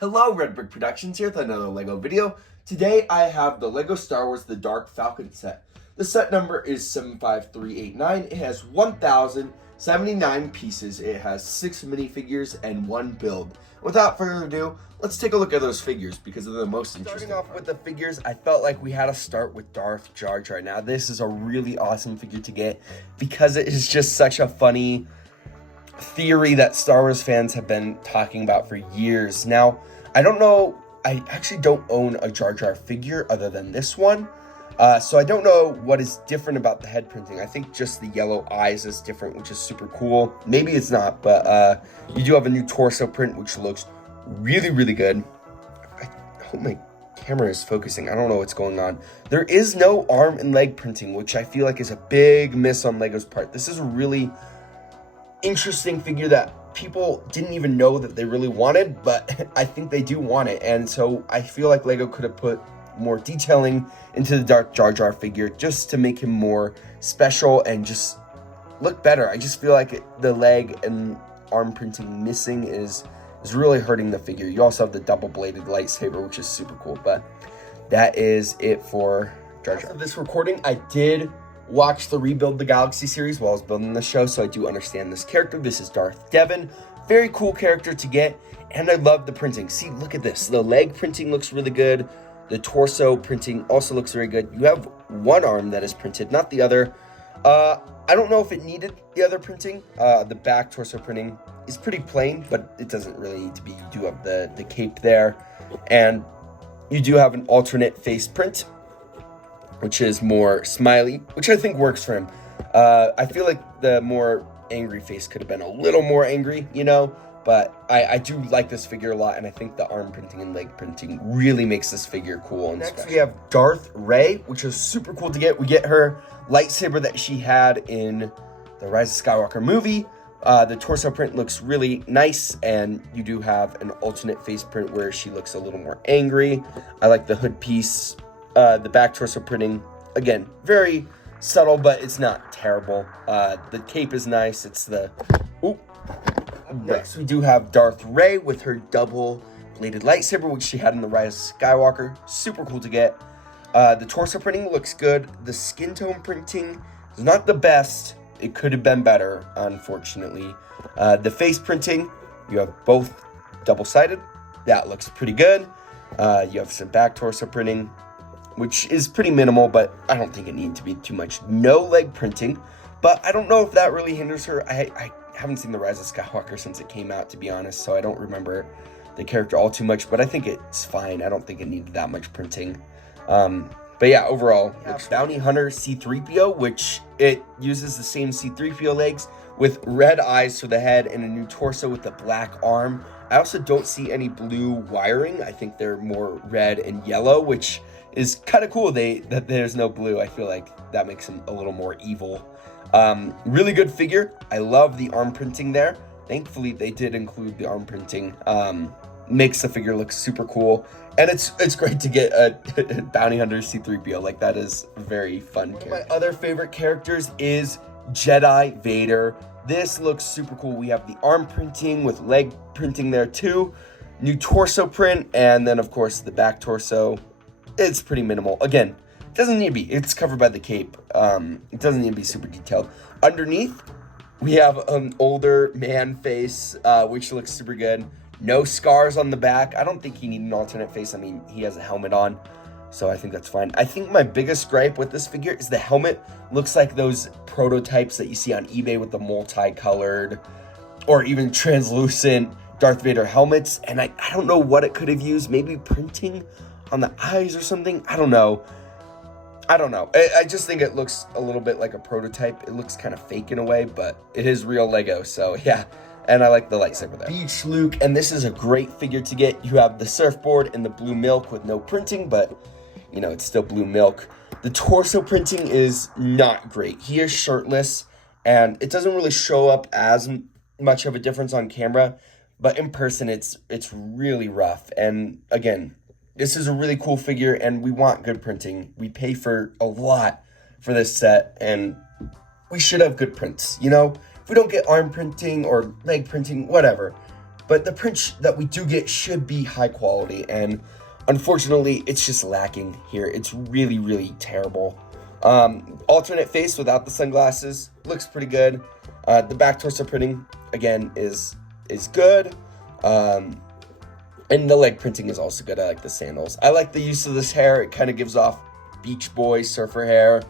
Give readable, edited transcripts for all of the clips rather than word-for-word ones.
Hello, Red Brick Productions here with another LEGO video. Today I have the LEGO Star Wars The Dark Falcon set. The set number is 75389. It has 1,079 pieces. It has 6 minifigures and 1 build. Without further ado, let's take a look at those figures because they're the most interesting. Starting off with the figures, I felt like we had to start with Darth Jar Jar. Now this is a really awesome figure to get because it is just such a funny theory that Star Wars fans have been talking about for years. Now, I don't know, I actually don't own a Jar Jar figure other than this one. So I don't know what is different about the head printing. I think just the yellow eyes is different, which is super cool. Maybe it's not, but you do have a new torso print, which looks really, really good. I hope my camera is focusing. I don't know what's going on. There is no arm and leg printing, which I feel like is a big miss on LEGO's part. This is a really interesting figure that people didn't even know that they really wanted, but I think they do want it. And so I feel like LEGO could have put more detailing into the Darth Jar Jar figure just to make him more special and just look better. I just feel like the leg and arm printing missing is really hurting the figure. You also have the double-bladed lightsaber, which is super cool, but that is it for Jar Jar. After this recording, I did watch the Rebuild the Galaxy series while I was building the show, so I do understand this character. This is Darth Devin. Very cool character to get, and I love the printing. See, look at this. The leg printing looks really good. The torso printing also looks very good. You have one arm that is printed, not the other. I don't know if it needed the other printing. The back torso printing is pretty plain, but it doesn't really need to be. You do have the cape there, and you do have an alternate face print, which is more smiley, which I think works for him. I feel like the more angry face could have been a little more angry, you know, but I do like this figure a lot, and I think the arm printing and leg printing really makes this figure cool. And next we have Darth Rey, which is super cool to get. We get her lightsaber that she had in the Rise of Skywalker movie. The torso print looks really nice, and you do have an alternate face print where she looks a little more angry. I like the hood piece. The back torso printing, again, very subtle, but it's not terrible. The cape is nice. It's the... Ooh. Next, we do have Darth Rey with her double-bladed lightsaber, which she had in the Rise of Skywalker. Super cool to get. The torso printing looks good. The skin tone printing is not the best. It could have been better, unfortunately. The face printing, you have both double-sided. That looks pretty good. You have some back torso printing, which is pretty minimal, but I don't think it needs to be too much. No leg printing, but I don't know if that really hinders her. I haven't seen The Rise of Skywalker since it came out, to be honest, so I don't remember the character all too much, but I think it's fine. I don't think it needed that much printing. But yeah, overall, Bounty Hunter C-3PO, which it uses the same C-3PO legs with red eyes for the head and a new torso with the black arm. I also don't see any blue wiring. I think they're more red and yellow, which is kind of cool that there's no blue. I feel like that makes him a little more evil. Really good figure. I love the arm printing there. Thankfully, they did include the arm printing. Makes the figure look super cool. And it's great to get a Bounty Hunter C-3PO. Like, that is a very fun character. One of my other favorite characters is Jedi Vader. This looks super cool. We have the arm printing with leg printing there too. New torso print, and then of course the back torso. It's pretty minimal. Again, it doesn't need to be. It's covered by the cape. It doesn't need to be super detailed. Underneath, we have an older man face, which looks super good. No scars on the back. I don't think he needs an alternate face. I mean, he has a helmet on, so I think that's fine. I think my biggest gripe with this figure is the helmet looks like those prototypes that you see on eBay with the multicolored or even translucent Darth Vader helmets, and I don't know what it could have used. Maybe printing on the eyes or something. I don't know. I just think it looks a little bit like a prototype. It looks kind of fake in a way, but it is real Lego, so yeah. And I like the lightsaber there. Beach Luke, and this is a great figure to get. You have the surfboard and the blue milk with no printing, but you know, it's still blue milk. The torso printing is not great. He is shirtless, and it doesn't really show up as much of a difference on camera, but in person it's really rough. And again, this is a really cool figure, and we want good printing. We pay for a lot for this set, and we should have good prints, you know? If we don't get arm printing or leg printing, whatever, but the print that we do get should be high quality, and unfortunately, it's just lacking here. It's really, really terrible. Alternate face without the sunglasses looks pretty good. The back torso printing, again, is good. And the leg printing is also good. I like the sandals. I like the use of this hair. It kind of gives off Beach Boy surfer hair.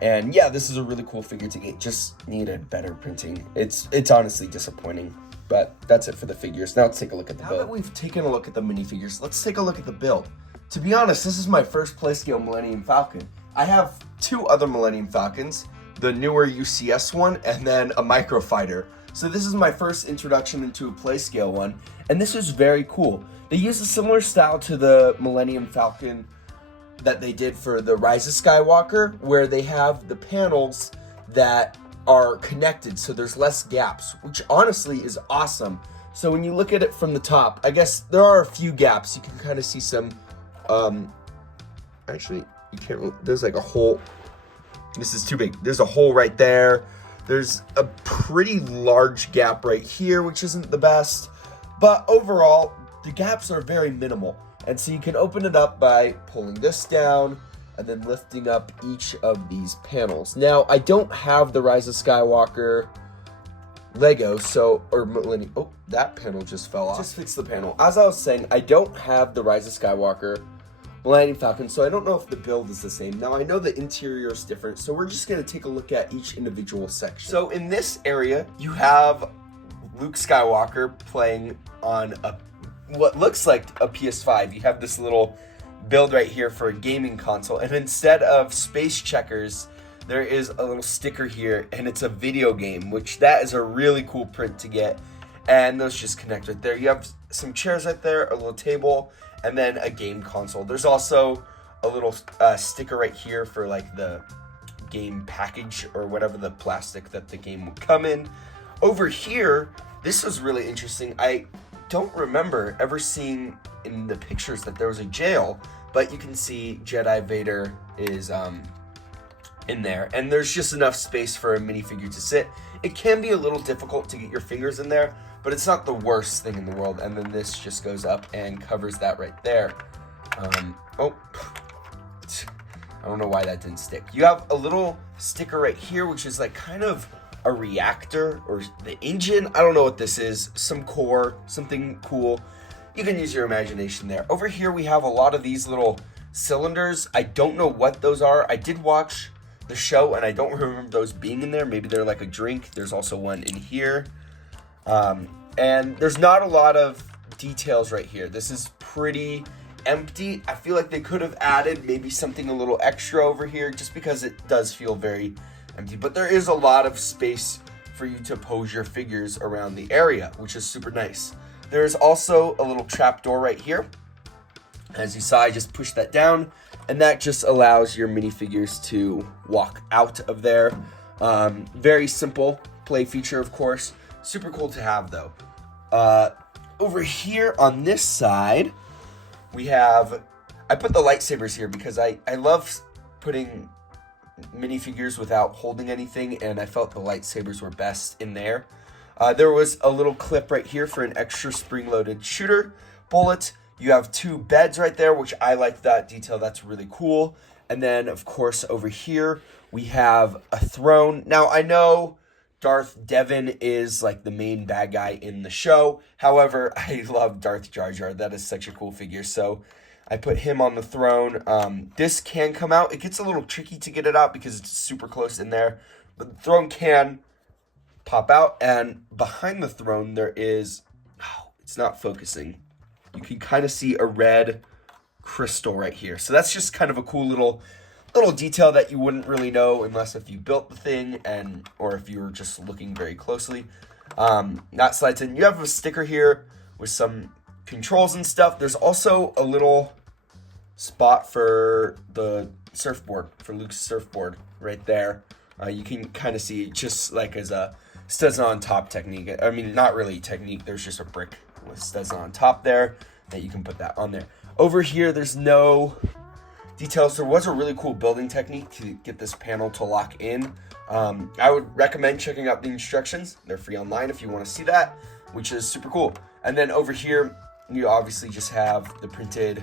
And yeah, this is a really cool figure to get. Just needed better printing. It's honestly disappointing. But that's it for the figures. Now let's take a look at the build. Now that we've taken a look at the minifigures, let's take a look at the build. To be honest, this is my first Playscale Millennium Falcon. I have 2 other Millennium Falcons, the newer UCS one, and then a Microfighter. So this is my first introduction into a Playscale one, and this is very cool. They use a similar style to the Millennium Falcon that they did for the Rise of Skywalker, where they have the panels that are connected, so there's less gaps, which honestly is awesome. So when you look at it from the top, I guess there are a few gaps. You can kind of see some, actually, you can't, there's like a hole. This is too big. There's a hole right there. There's a pretty large gap right here, which isn't the best. But overall, the gaps are very minimal. And so you can open it up by pulling this down and then lifting up each of these panels. Now, I don't have the Rise of Skywalker Lego, or Millennium. Oh, that panel just fell off. Just fix the panel. As I was saying, I don't have the Rise of Skywalker Millennium Falcon, so I don't know if the build is the same. Now, I know the interior is different, so we're just going to take a look at each individual section. So in this area, you have Luke Skywalker playing on what looks like a PS5. You have this little build right here for a gaming console, and instead of space checkers, there is a little sticker here, and it's a video game, which that is a really cool print to get. And those just connect right there. You have some chairs right there, a little table, and then a game console. There's also a little sticker right here for like the game package or whatever the plastic that the game would come in. Over here, this was really interesting. I don't remember ever seeing in the pictures that there was a jail, but you can see Jedi Vader is in there, and there's just enough space for a minifigure to sit. It can be a little difficult to get your fingers in there, but it's not the worst thing in the world. And then this just goes up and covers that right there. Oh, I don't know why that didn't stick. You have a little sticker right here, which is like kind of a reactor or the engine. I don't know what this is. Some core, something cool. You can use your imagination there. Over here, we have a lot of these little cylinders. I don't know what those are. I did watch the show, and I don't remember those being in there. Maybe they're like a drink. There's also one in here. And there's not a lot of details right here. This is pretty empty. I feel like they could have added maybe something a little extra over here, just because it does feel very empty. But there is a lot of space for you to pose your figures around the area, which is super nice. There's also a little trap door right here. As you saw, I just pushed that down, and that just allows your minifigures to walk out of there. Very simple play feature, of course. Super cool to have, though. Over here on this side, we have, I put the lightsabers here because I love putting minifigures without holding anything, and I felt the lightsabers were best in there. There was a little clip right here for an extra spring-loaded shooter bullet. You have 2 beds right there, which I like that detail. That's really cool. And then, of course, over here, we have a throne. Now, I know Darth Devin is like the main bad guy in the show. However, I love Darth Jar Jar. That is such a cool figure. So I put him on the throne. This can come out. It gets a little tricky to get it out because it's super close in there. But the throne can pop out. And behind the throne, there is, oh, it's not focusing. You can kind of see a red crystal right here. So that's just kind of a cool little detail that you wouldn't really know unless if you built the thing or if you were just looking very closely. That slides in. You have a sticker here with some controls and stuff. There's also a little spot for the surfboard, for Luke's surfboard right there. You can kind of see just like as a Stezza on top technique. I mean, not really technique. There's just a brick with Stezza on top there that you can put that on there. Over here, there's no details. There was a really cool building technique to get this panel to lock in. I would recommend checking out the instructions. They're free online if you want to see that, which is super cool. And then over here, you obviously just have the printed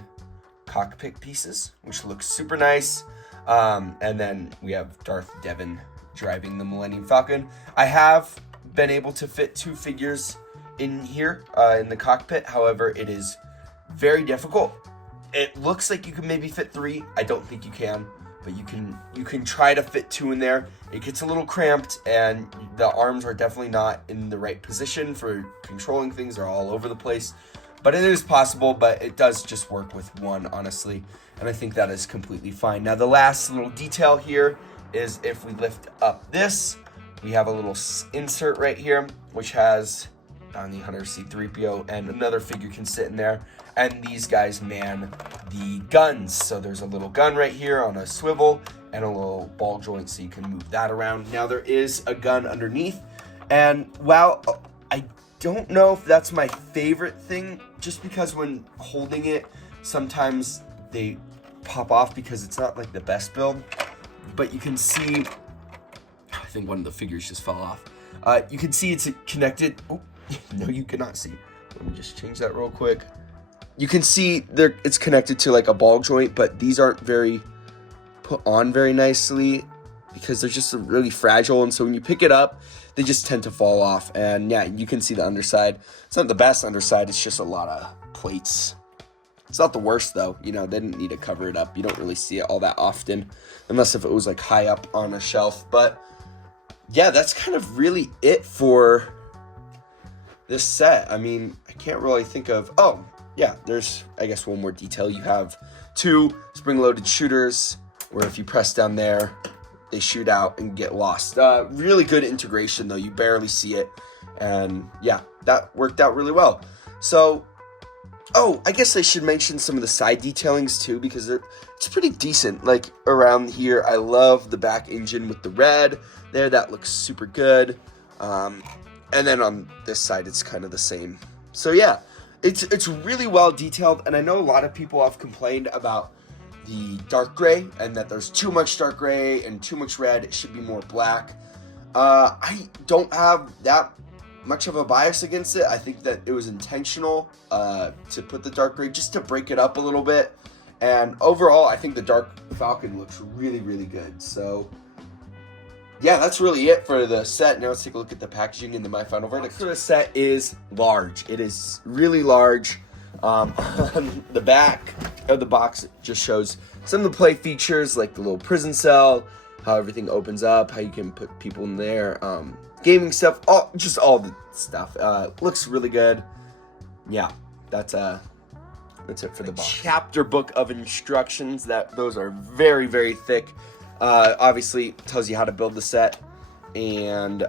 cockpit pieces, which looks super nice. And then we have Darth Devin driving the Millennium Falcon. I have been able to fit 2 figures in here in the cockpit. However, it is very difficult. It looks like you can maybe fit 3. I don't think you can, but you can try to fit 2 in there. It gets a little cramped, and the arms are definitely not in the right position for controlling things. They're all over the place. But it is possible, but it does just work with 1, honestly. And I think that is completely fine. Now, the last little detail here is if we lift up this, we have a little insert right here, which has on the Hunter C-3PO, and another figure can sit in there. And these guys man the guns. So there's a little gun right here on a swivel and a little ball joint, so you can move that around. Now, there is a gun underneath. And while I don't know if that's my favorite thing, just because when holding it, sometimes they pop off because it's not like the best build. But you can see, I think one of the figures just fell off. You can see it's connected. Oh, no, you cannot see. Let me just change that real quick. You can see there it's connected to like a ball joint, but these aren't very put on very nicely because they're just really fragile. And so when you pick it up, they just tend to fall off. And yeah, you can see the underside. It's not the best underside. It's just a lot of plates. It's not the worst though. You know, they didn't need to cover it up. You don't really see it all that often, unless if it was like high up on a shelf. But yeah, that's kind of really it for this set. I mean, I can't really think of, oh yeah, there's, I guess, one more detail. You have 2 spring-loaded shooters, where if you press down there, they shoot out and get lost. Really good integration though, you barely see it. And yeah, that worked out really well. So, oh, I guess I should mention some of the side detailings too, because it's pretty decent. Like around here, I love the back engine with the red there. That looks super good. And then on this side, it's kind of the same. So yeah, it's really well detailed. And I know a lot of people have complained about the dark gray and that there's too much dark gray and too much red. It should be more black. I don't have that much of a bias against it. I think that it was intentional to put the dark gray just to break it up a little bit. And overall, I think the Dark Falcon looks really, really good. So yeah, that's really it for the set. Now let's take a look at the packaging and then my final verdict. So the set is large. It is really large. On the back of the box, it just shows some of the play features, like the little prison cell, how everything opens up, how you can put people in there, gaming stuff, just all the stuff. Looks really good. Yeah, that's it for the box. Chapter book of instructions. Those are very, very thick. Obviously tells you how to build the set, and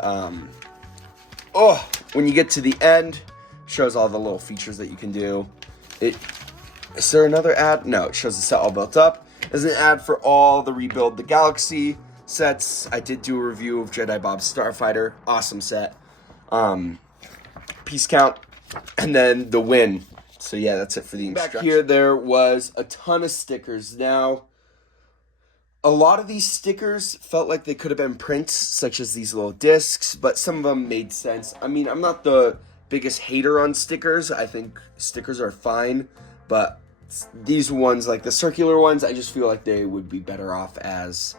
when you get to the end, shows all the little features that you can do. Is there another ad? No, it shows the set all built up. There's an ad for all the Rebuild the Galaxy sets. I did do a review of Jedi Bob's Starfighter. Awesome set. Piece count, and then the win. So yeah, that's it for the instructions. Back here, there was a ton of stickers. Now, a lot of these stickers felt like they could have been prints, such as these little discs, but some of them made sense. I mean, I'm not the biggest hater on stickers. I think stickers are fine, but these ones, like the circular ones, I just feel like they would be better off as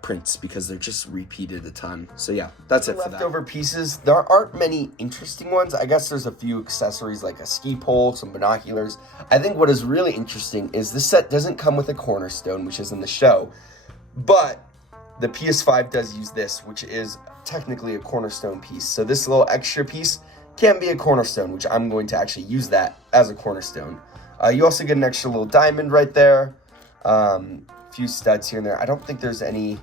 prints because they're just repeated a ton. So yeah, that's it for that. Leftover pieces, there aren't many interesting ones. I guess there's a few accessories like a ski pole, some binoculars. I think what is really interesting is this set doesn't come with a cornerstone, which is in the show, but the PS5 does use this, which is technically a cornerstone piece. So this little extra piece can be a cornerstone, which I'm going to actually use that as a cornerstone. You also get an extra little diamond right there. Few studs here and there. I don't think there's any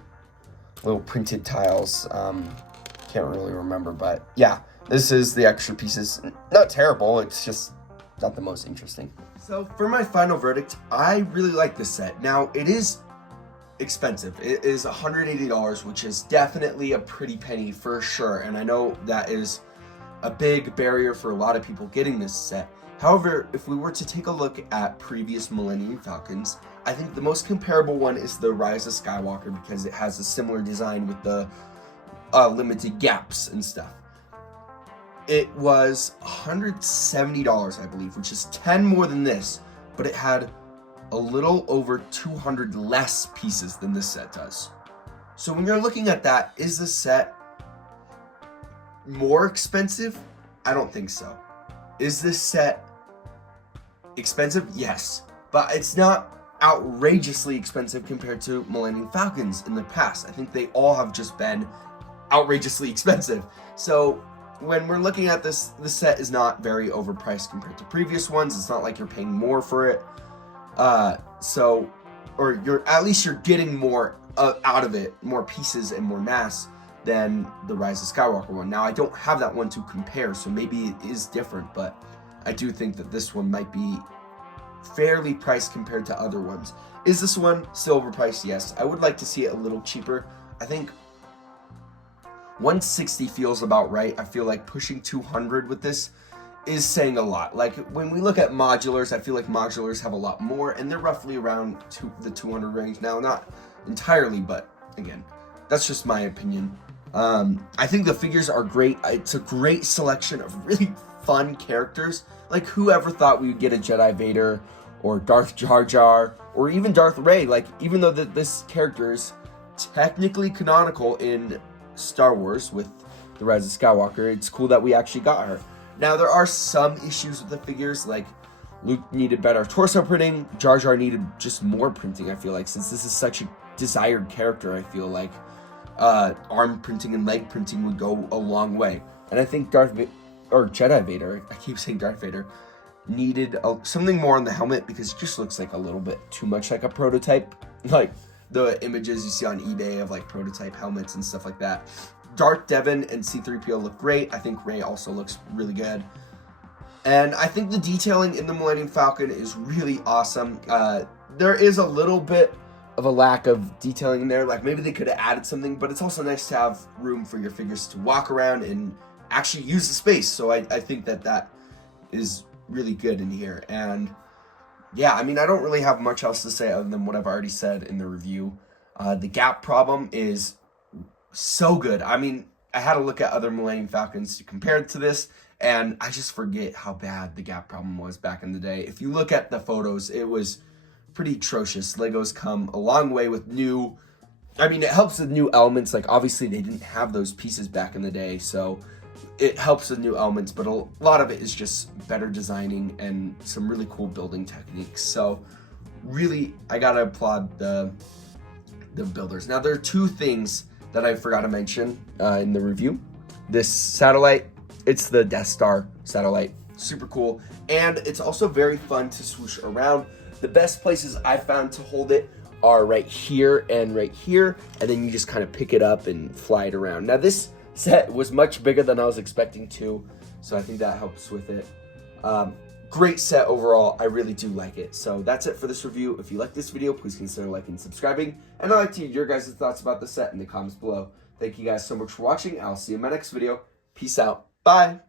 little printed tiles. Can't really remember, but yeah, this is the extra pieces. Not terrible, it's just not the most interesting. So for my final verdict, I really like this set. Now, it is expensive. It is $180, which is definitely a pretty penny for sure, and I know that is a big barrier for a lot of people getting this set. However, if we were to take a look at previous Millennium Falcons, I think the most comparable one is the Rise of Skywalker because it has a similar design with the limited gaps and stuff. It was $170, I believe, which is 10 more than this, but it had a little over 200 less pieces than this set does. So when you're looking at that, is this set more expensive? I don't think so. Is this set expensive? Yes, but it's not outrageously expensive compared to Millennium Falcons in the past. I think they all have just been outrageously expensive. So when we're looking at this, the set is not very overpriced compared to previous ones. It's not like you're paying more for it. Or you're getting more out of it, more pieces and more mass than the Rise of Skywalker one. Now, I don't have that one to compare, so maybe it is different, but I do think that this one might be fairly priced compared to other ones. Is this one still overpriced? Yes. I would like to see it a little cheaper. I think 160 feels about right. I feel like pushing 200 with this is saying a lot. Like when we look at modulars, I feel like modulars have a lot more, and they're roughly around the 200 range now. Not entirely, but again, that's just my opinion. I think the figures are great. It's a great selection of really fun characters. Like, whoever thought we would get a Jedi Vader or Darth Jar Jar or even Darth Rey? Like, even though this character is technically canonical in Star Wars with the Rise of Skywalker, it's cool that we actually got her. Now, there are some issues with the figures, like Luke needed better torso printing, Jar Jar needed just more printing, I feel like, since this is such a desired character. I feel like arm printing and leg printing would go a long way. And I think Jedi Vader, I keep saying Darth Vader, needed something more on the helmet, because it just looks like a little bit too much like a prototype. Like the images you see on eBay of like prototype helmets and stuff like that. Darth Devin and C-3PO look great. I think Rey also looks really good. And I think the detailing in the Millennium Falcon is really awesome. There is a little bit of a lack of detailing in there. Like, maybe they could have added something, but it's also nice to have room for your figures to walk around and actually use the space. So I think that is really good in here. And yeah, I mean, I don't really have much else to say other than what I've already said in the review. The gap problem is so good. I mean, I had to look at other Millennium Falcons to compare it to this, and I just forget how bad the gap problem was back in the day. If you look at the photos, it was pretty atrocious. Legos come a long way with it helps with new elements. Like, obviously they didn't have those pieces back in the day, so it helps with new elements, but a lot of it is just better designing and some really cool building techniques. So really, I gotta applaud the builders. Now, there are two things that I forgot to mention in the review. This satellite, it's the Death Star satellite, super cool, and it's also very fun to swoosh around. The best places I found to hold it are right here, and then you just kind of pick it up and fly it around. Now, this set was much bigger than I was expecting to, so I think that helps with it. Great set overall. I really do like it. So that's it for this review. If you like this video, please consider liking and subscribing, and I'd like to hear your guys' thoughts about the set in the comments below. Thank you guys so much for watching. I'll see you in my next video. Peace out. Bye.